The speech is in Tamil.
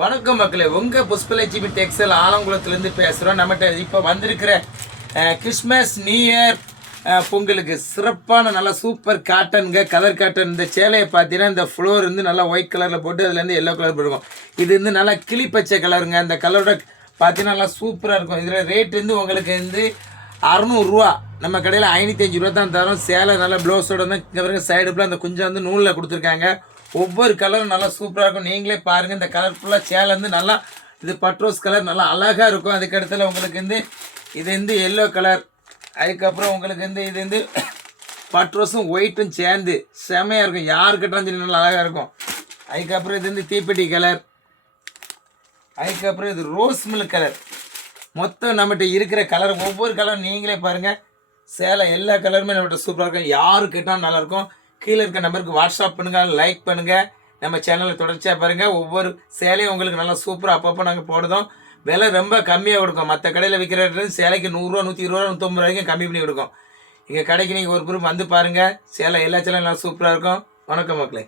வணக்கம் மக்களே, உங்கள் புஷ்பலட்சுமி டெக்ஸ்டைல் ஆலங்குளத்துலேருந்து பேசுகிறோம். நம்மகிட்ட இப்போ வந்திருக்கிற கிறிஸ்மஸ் நியூ இயர் பொங்கலுக்கு சிறப்பான நல்லா சூப்பர் காட்டனுங்க, கலர் காட்டன். இந்த சேலையை பார்த்தீங்கன்னா இந்த ஃப்ளோர் வந்து நல்லா ஒயிட் கலரில் போட்டு அதுலேருந்து எல்லோ கலர் போடுவோம். இது வந்து நல்லா கிளி பச்சை கலருங்க. அந்த கலரோட பார்த்தீங்கன்னா நல்லா சூப்பராக இருக்கும். இதில் ரேட் வந்து உங்களுக்கு வந்து 600 நம்ம கடையில் 505 தான் தரோம். சேலை நல்லா ப்ளவுஸோட வந்து இங்கே வரைக்கும் சைடு ஃபுல்லாக அந்த குஞ்சம் வந்து நூலில் கொடுத்துருக்காங்க. ஒவ்வொரு கலரும் நல்லா சூப்பராக இருக்கும். நீங்களே பாருங்கள், இந்த கலர் ஃபுல்லாக சேலை வந்து நல்லா இது பட்ரோஸ் கலர் நல்லா அழகாக இருக்கும். அதுக்கு இடத்துல உங்களுக்கு வந்து இது வந்து எல்லோ கலர், அதுக்கப்புறம் உங்களுக்கு வந்து இது வந்து பட்ரோஸும் ஒயிட்டும் சேர்ந்து செமையாக இருக்கும். யாருக்கிட்டாலும் சரி நல்லா அழகாக இருக்கும். அதுக்கப்புறம் இது வந்து தீப்பெட்டி கலர், அதுக்கப்புறம் இது ரோஸ் மில்க் கலர். மொத்தம் நம்மகிட்ட இருக்கிற கலர் ஒவ்வொரு கலரும் நீங்களே பாருங்கள். சேலை எல்லா கலருமே நம்மகிட்ட சூப்பராக இருக்கும். யாரு கேட்டாலும் நல்லாயிருக்கும். கீழே இருக்க நம்பருக்கு வாட்ஸ்அப் பண்ணுங்கள், லைக் பண்ணுங்கள். நம்ம சேனலில் தொடர்ச்சியாக பாருங்கள். ஒவ்வொரு சேலையும் உங்களுக்கு நல்லா சூப்பராக அப்பப்போ நாங்கள் போடுதோம். விலை ரொம்ப கம்மியாக கொடுக்கும். மற்ற கடையில் விற்கிற சேலைக்கு 100 120 150 வரைக்கும் கம்மி பண்ணி கொடுக்கும். எங்கள் கடைக்கு நீங்கள் ஒரு குரூப் வந்து பாருங்கள். சேலை எல்லா சேலையும் நல்லா சூப்பராக இருக்கும். வணக்கம் மக்களே.